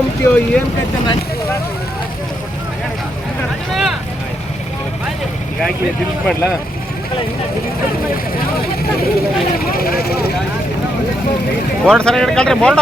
ನಂಬ್ತೀವೋ ಏನು ಕತೆ ಮಾಡ್ಲಾ ಬೋರ್ಡ್ ಸರಿ ಹಿಡ್ಕೊಳ್ರಿ ಬೋರ್ಡ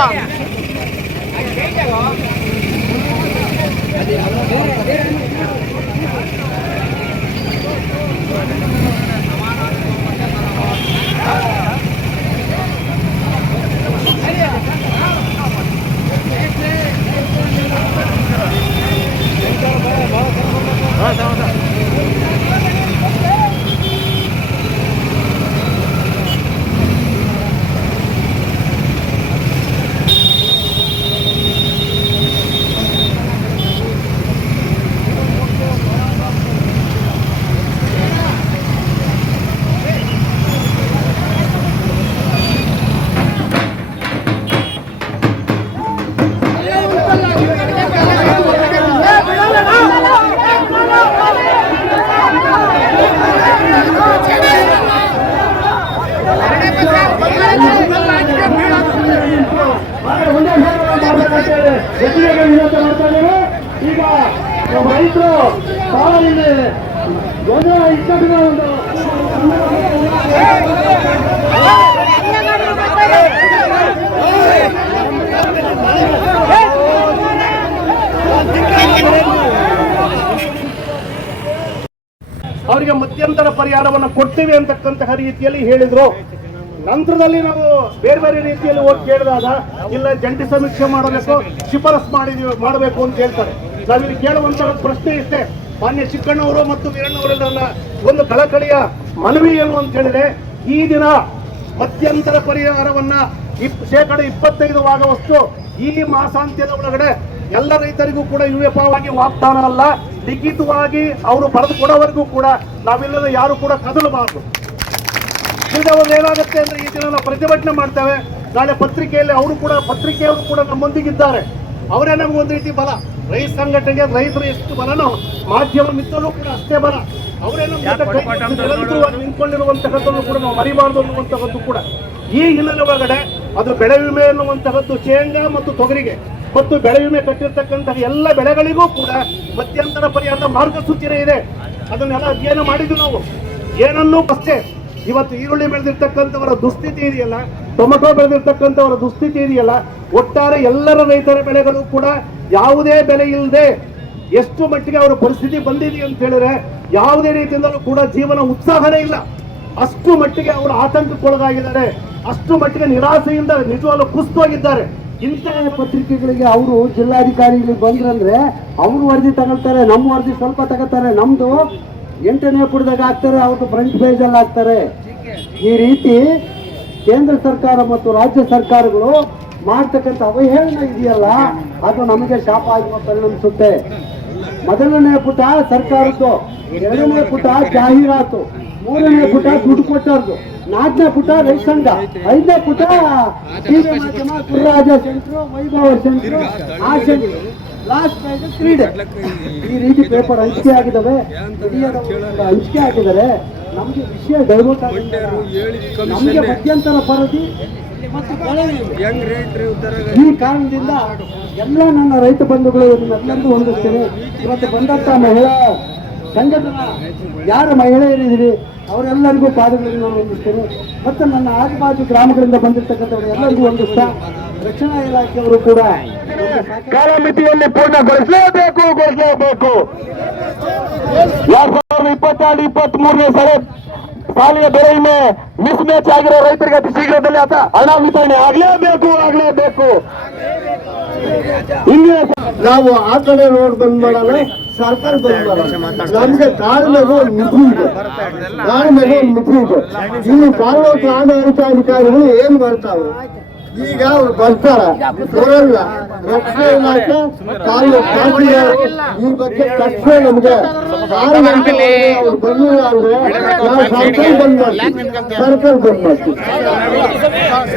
ಈಗ ರೈತರು ಸಾಲಿನ ಯೋಜನಾ ಇಕ್ಕಟ್ಟಿನ ಒಂದು ಅವರಿಗೆ ಮಧ್ಯಂತರ ಪರಿಹಾರವನ್ನು ಕೊಡ್ತೀವಿ ಅಂತಕ್ಕಂತಹ ರೀತಿಯಲ್ಲಿ ಹೇಳಿದ್ರು. ನಂತರದಲ್ಲಿ ನಾವು ಬೇರೆ ಬೇರೆ ರೀತಿಯಲ್ಲಿ ಹೋಗಿ ಕೇಳಿದಾಗ ಇಲ್ಲ ಜಂಟಿ ಸಮೀಕ್ಷೆ ಮಾಡಬೇಕು, ಶಿಫಾರಸ್ ಮಾಡಬೇಕು ಅಂತ ಹೇಳ್ತಾರೆ. ನಾವಿಲ್ಲಿ ಕೇಳುವಂತಹ ಪ್ರಶ್ನೆ ಇಷ್ಟೇ, ಮಾನ್ಯ ಚಿಕ್ಕಣ್ಣವರು ಮತ್ತು ವೀರಣ್ಣವರೆಲ್ಲ ಒಂದು ಕಳಕಳಿಯ ಮನವಿ ಏನು ಅಂತ ಹೇಳಿದ್ರೆ, ಈ ದಿನ ಮಧ್ಯಂತರ ಪರಿಹಾರವನ್ನ 25% ಭಾಗವಷ್ಟು ಈ ಮಾಸಾಂತ್ಯದ ಒಳಗಡೆ ಎಲ್ಲ ರೈತರಿಗೂ ಕೂಡ ಯುಎಫವಾಗಿ ವಾಗ್ದಾನ ಅಲ್ಲ, ಲಿಖಿತವಾಗಿ ಅವರು ಬರೆದು ಕೊಡೋವರೆಗೂ ಕೂಡ ನಾವೆಲ್ಲರೂ ಯಾರು ಕೂಡ ಕದಲಬಾರದು. ಒಂದು ಏನಾಗುತ್ತೆ ಅಂದ್ರೆ, ಈ ದಿನ ನಾವು ಪ್ರತಿಭಟನೆ ಮಾಡ್ತೇವೆ, ನಾಳೆ ಪತ್ರಿಕೆಯಲ್ಲಿ ಪತ್ರಿಕೆಯವರು ಕೂಡ ನಮ್ಮೊಂದಿಗಿದ್ದಾರೆ. ಅವರೇ ನಮ್ಗೆ ಒಂದು ರೀತಿ ಬಲ. ರೈತ ಸಂಘಟನೆಗೆ ರೈತರು ಎಷ್ಟು ಬಲನೋ ಮಾಧ್ಯಮ ಮಿತ್ರರು ಕೂಡ ಅಷ್ಟೇ ಬಲ. ಅವರೇ ನಿರಂತರವಾಗಿ ನಿಂತ್ಕೊಂಡಿರುವಂತಹದ್ದನ್ನು ಕೂಡ ನಾವು ಮರಿಬಾರದು ಅನ್ನುವಂತಹದ್ದು ಕೂಡ ಈ ಹಿನ್ನೆಲೆ ಒಳಗಡೆ ಅದು ಬೆಳೆ ವಿಮೆ ಅನ್ನುವಂತಹದ್ದು ಶೇಂಗಾ ಮತ್ತು ತೊಗರಿಗೆ ಮತ್ತು ಬೆಳೆ ವಿಮೆ ಕಟ್ಟಿರ್ತಕ್ಕಂತಹ ಎಲ್ಲ ಬೆಳೆಗಳಿಗೂ ಕೂಡ ಮಧ್ಯಂತರ ಪರಿಹಾರದ ಮಾರ್ಗಸೂಚನೆ ಇದೆ. ಅದನ್ನೆಲ್ಲ ಅಧ್ಯಯನ ಮಾಡಿದ್ವಿ ನಾವು. ಏನನ್ನೂ ಅಷ್ಟೇ, ಇವತ್ತು ಈರುಳ್ಳಿ ಬೆಳೆದಿರ್ತಕ್ಕಂಥವರ ದುಸ್ಥಿತಿ ಇದೆಯಲ್ಲ, ಟೊಮೆಟೊ ಬೆಳೆದಿರ್ತಕ್ಕಂಥವರ ದುಸ್ಥಿತಿ ಇದೆಯಲ್ಲ, ಒಟ್ಟಾರೆ ಎಲ್ಲರ ರೈತರ ಬೆಳೆಗಳು ಕೂಡ ಯಾವುದೇ ಬೆಲೆ ಇಲ್ಲದೆ ಎಷ್ಟು ಮಟ್ಟಿಗೆ ಅವರ ಪರಿಸ್ಥಿತಿ ಬಂದಿದೆ ಅಂತ ಹೇಳಿದ್ರೆ ಯಾವುದೇ ರೀತಿಯಿಂದಲೂ ಕೂಡ ಜೀವನ ಉತ್ಸಾಹನೇ ಇಲ್ಲ. ಅಷ್ಟು ಮಟ್ಟಿಗೆ ಅವರು ಆತಂಕಕ್ಕೊಳಗಾಗಿದ್ದಾರೆ, ಅಷ್ಟು ಮಟ್ಟಿಗೆ ನಿರಾಸೆಯಿಂದ ನಿಜವಾಗ್ಲೂ ಕುಸಿತೋಗಿದ್ದಾರೆ. ಇಂತಹ ಪತ್ರಿಕೆಗಳಿಗೆ ಅವರು ಜಿಲ್ಲಾಧಿಕಾರಿಗಳಿಗೆ ಬಂದ್ರಂದ್ರೆ ಅವರು ವರದಿ ತಗೊಳ್ತಾರೆ, ನಮ್ಮ ವರದಿ ಸ್ವಲ್ಪ ತಗೋತಾರೆ, ನಮ್ದು 8ನೇ ಪುಟದಾಗ ಹಾಕ್ತಾರೆ, ಅವ್ರದ್ದು ಫ್ರಂಟ್ ಪೇಜ್ ಅಲ್ಲಿ ಹಾಕ್ತಾರೆ. ಈ ರೀತಿ ಕೇಂದ್ರ ಸರ್ಕಾರ ಮತ್ತು ರಾಜ್ಯ ಸರ್ಕಾರಗಳು ಮಾಡ್ತಕ್ಕಂಥ ಅವಹೇಳನ ಇದೆಯಲ್ಲ, ಅದು ನಮಗೆ ಶಾಪ ಆಗುವ ಪರಿಣಮಿಸುತ್ತೆ. ಮೊದಲನೇ ಪುಟ ಸರ್ಕಾರದ್ದು, 2ನೇ ಪುಟ ಜಾಹೀರಾತು, 3ನೇ ಪುಟ ದುಡ್ಡು ಕೊಟ್ಟವ್ರದ್ದು, 4ನೇ ಪುಟ ರೈತ ಸಂಘ, 5ನೇ ಪುಟ ಮಾಧ್ಯಮ, ಗುರುರಾಜ ಸೆಂಟ್ರು, ವೈಭವ ಸೆಂಟ್ರು, ಆ ಸೆಂಟ್ರು, ಲಾಸ್ಟ್ ಪೇಜ್ ಕ್ರೀಡೆ. ಈ ರೀತಿ ಪೇಪರ್ ಹಂಚಿಕೆ ಆಗಿದ್ದಾವೆ, ಹಂಚಿಕೆ ಆಗಿದ್ದಾರೆ. ನಮ್ಗೆ ವಿಷಯ ಡೈವರ್ಟ್ ಆಗಿದೆ. ನಮ್ಗೆ ಮಧ್ಯಂತರ ಪರದಿ ಮತ್ತು ಈ ಕಾರಣದಿಂದ ಎಲ್ಲ ನನ್ನ ರೈತ ಬಂಧುಗಳು ಎಲ್ಲರಿಗೂ ಹೊಂದಿಸ್ತೇನೆ. ಇವತ್ತು ಬಂದಂತ ಮಹಿಳಾ ಸಂಘಟನಾ ಯಾರು ಮಹಿಳೆಯರಿದ್ದೀರಿ ಅವರೆಲ್ಲರಿಗೂ ಪಾದಗಳಿಗೆ ನಾನು ಹೊಂದಿಸ್ತೇನೆ. ಮತ್ತು ನನ್ನ ಆಜುಬಾಜು ಗ್ರಾಮಗಳಿಂದ ಬಂದಿರತಕ್ಕಂಥವ್ರು ಎಲ್ಲರಿಗೂ ಹೊಂದಿಸ್ತಾ ರಕ್ಷಣಾ ಇಲಾಖೆಯವರು ಕೂಡ ಕಾಲಮಿತಿಯಲ್ಲಿ ಪೂರ್ಣಗೊಳಿಸಲೇಬೇಕು. 2022-23 ಸಾಲಿನ ಬೆಳೆ ವಿಮೆ ಮಿಸ್ ಮ್ಯಾಚ್ ಆಗಿರೋ ರೈತರಿಗೆ ಅತಿ ಶೀಘ್ರದಲ್ಲಿ ಹಣ ವಿತರಣೆ ಆಗಲೇಬೇಕು. ಇಲ್ಲಿ ನಾವು ಆ ಕಡೆ ರೋಡ್ ಬಂದ್ ಮಾಡೋಣ, ಸರ್ಕಾರ ಬಂದ್ ಮಾಡೋಣ. ನಮ್ಗೆ ತಾಳ್ಮೆಗೂ ಒಂದು ಮಿತಿ ಇದೆ. ಇಲ್ಲಿ ತಾಲೂಕು ಆಡಳಿತ ಅಧಿಕಾರಿಗಳು ಏನ್ ಮಾಡ್ತಾವ್ರು, ಈಗ ಅವ್ರು ಬರ್ತಾರ ಬರಲ್ಲ, ರಕ್ಷಣಾ ಇಲಾಖೆ ತಾಲೂಕು ಈ ಬಗ್ಗೆ ತಕ್ಷಣ ನಮ್ಗೆ 6 ಗಂಟೆ ಅವ್ರು ಬರ್ಲಿಲ್ಲ ಅಂದ್ರೆ ನಾವು ಸರ್ಕಾರ ಬಂದ್ ಮಾಡ್ತೀವಿ.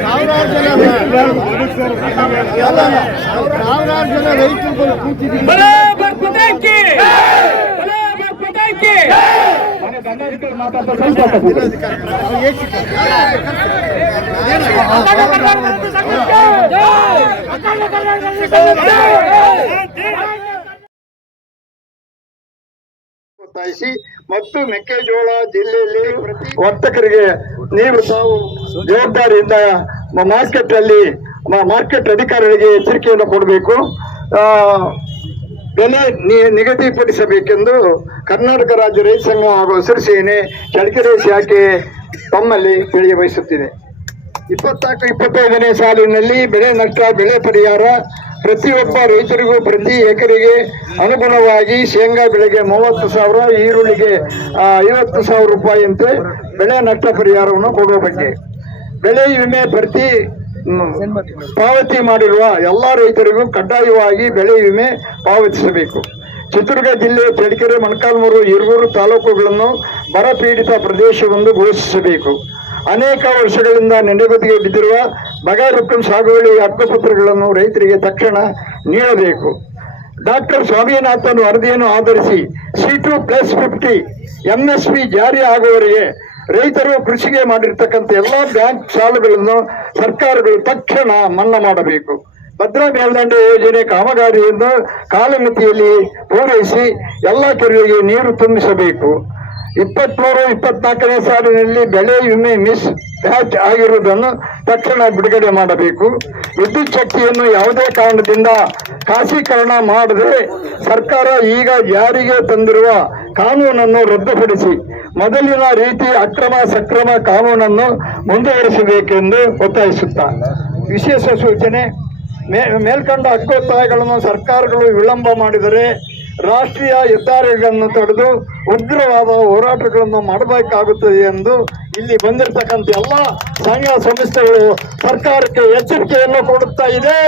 ಸಾವಿರಾರು ಜನ ರೈತರು ಕೂತಿದ್ದೀವಿ. ಒತ್ತಾಯಿಸಿ ಮತ್ತು ಮೆಕ್ಕೆಜೋಳ ಜಿಲ್ಲೆಯಲ್ಲಿ ವರ್ತಕರಿಗೆ ನೀವು ತಾವು ಜವಾಬ್ದಾರಿಯಿಂದ ಮಾರ್ಕೆಟ್ ಅಧಿಕಾರಿಗಳಿಗೆ ಎಚ್ಚರಿಕೆಯನ್ನು ಕೊಡಬೇಕು. ಬೆಲೆ ನಿಗದಿಪಡಿಸಬೇಕೆಂದು ಕರ್ನಾಟಕ ರಾಜ್ಯ ರೈತ ಸಂಘ ಹಾಗೂ ಹಸಿರು ಸೇನೆ ಚಳ್ಳಕೆರೆ ಶಾಖೆ ತಮ್ಮಲ್ಲಿ ತಿಳಿಯ ಬಯಸುತ್ತಿದೆ. 24-25ನೇ ಸಾಲಿನಲ್ಲಿ ಬೆಳೆ ನಷ್ಟ, ಬೆಳೆ ಪರಿಹಾರ ಪ್ರತಿಯೊಬ್ಬ ರೈತರಿಗೂ ಪ್ರತಿ ಎಕರೆಗೆ ಅನುಗುಣವಾಗಿ ಶೇಂಗಾ ಬೆಳೆಗೆ 30,000, ಈರುಳ್ಳಿಗೆ 50,000 ರೂಪಾಯಿಯಂತೆ ಬೆಳೆ ನಷ್ಟ ಪರಿಹಾರವನ್ನು ಕೊಡುವ ಬಗ್ಗೆ ಬೆಳೆ ವಿಮೆ ಪಾವತಿ ಮಾಡಿರುವ ಎಲ್ಲ ರೈತರಿಗೂ ಕಡ್ಡಾಯವಾಗಿ ಬೆಳೆ ವಿಮೆ ಪಾವತಿಸಬೇಕು. ಚಿತ್ರದುರ್ಗ ಜಿಲ್ಲೆ ಚಳ್ಳಕೆರೆ, ಮೊಳಕಾಲ್ಮೂರು, ಯರಗೂರು ತಾಲೂಕುಗಳನ್ನು ಬರ ಪೀಡಿತ ಪ್ರದೇಶವೆಂದು ಘೋಷಿಸಬೇಕು. ಅನೇಕ ವರ್ಷಗಳಿಂದ ನೆನೆಗುದಿಗೆ ಬಿದ್ದಿರುವ ಬಗಾರುಕ್ಕಂ ಸಾಗುವಳಿ ಹಕ್ಕುಪತ್ರಗಳನ್ನು ರೈತರಿಗೆ ತಕ್ಷಣ ನೀಡಬೇಕು. ಡಾಕ್ಟರ್ ಸ್ವಾಮಿನಾಥನ್ ವರದಿಯನ್ನು ಆಧರಿಸಿ C2+50 MSP ಜಾರಿ ಆಗುವವರೆಗೆ ರೈತರು ಕೃಷಿಗೆ ಮಾಡಿರ್ತಕ್ಕಂಥ ಎಲ್ಲ ಬ್ಯಾಂಕ್ ಸಾಲಗಳನ್ನು ಸರ್ಕಾರಗಳು ತಕ್ಷಣ ಮನ್ನಾ ಮಾಡಬೇಕು. ಭದ್ರಾ ಮೇಲ್ದಂಡೆ ಯೋಜನೆ ಕಾಮಗಾರಿಯನ್ನು ಕಾಲಮಿತಿಯಲ್ಲಿ ಪೂರೈಸಿ ಎಲ್ಲ ಕೆರೆಗಳಿಗೆ ನೀರು ತುಂಬಿಸಬೇಕು. 23-24ನೇ ಸಾಲಿನಲ್ಲಿ ಬೆಳೆ ವಿಮೆ ಮಿಸ್ ಪ್ಯಾಚ್ ಆಗಿರುವುದನ್ನು ತಕ್ಷಣ ಬಿಡುಗಡೆ ಮಾಡಬೇಕು. ವಿದ್ಯುತ್ ಶಕ್ತಿಯನ್ನು ಯಾವುದೇ ಕಾರಣದಿಂದ ಖಾಸಗೀಕರಣ ಮಾಡದೆ ಸರ್ಕಾರ ಈಗ ಜಾರಿಗೆ ತಂದಿರುವ ಕಾನೂನನ್ನು ರದ್ದುಪಡಿಸಿ ಮೊದಲಿನ ರೀತಿ ಅಕ್ರಮ ಸಕ್ರಮ ಕಾನೂನನ್ನು ಮುಂದುವರಿಸಬೇಕೆಂದು ಒತ್ತಾಯಿಸುತ್ತಾ ವಿಶೇಷ ಸೂಚನೆ. ಮೇಲ್ಕಂಡ ಹಕ್ಕೊತ್ತಾಯಗಳನ್ನು ಸರ್ಕಾರಗಳು ವಿಳಂಬ ಮಾಡಿದರೆ ರಾಷ್ಟ್ರೀಯ ಹೆದ್ದಾರಿಗಳನ್ನು ತಡೆದು ಉಗ್ರವಾದ ಹೋರಾಟಗಳನ್ನು ಮಾಡಬೇಕಾಗುತ್ತದೆ ಎಂದು ಇಲ್ಲಿ ಬಂದಿರತಕ್ಕಂಥ ಎಲ್ಲ ಸಂಘ ಸಂಸ್ಥೆಗಳು ಸರ್ಕಾರಕ್ಕೆ ಎಚ್ಚರಿಕೆಯನ್ನು ಕೊಡುತ್ತಾ ಇದೆ.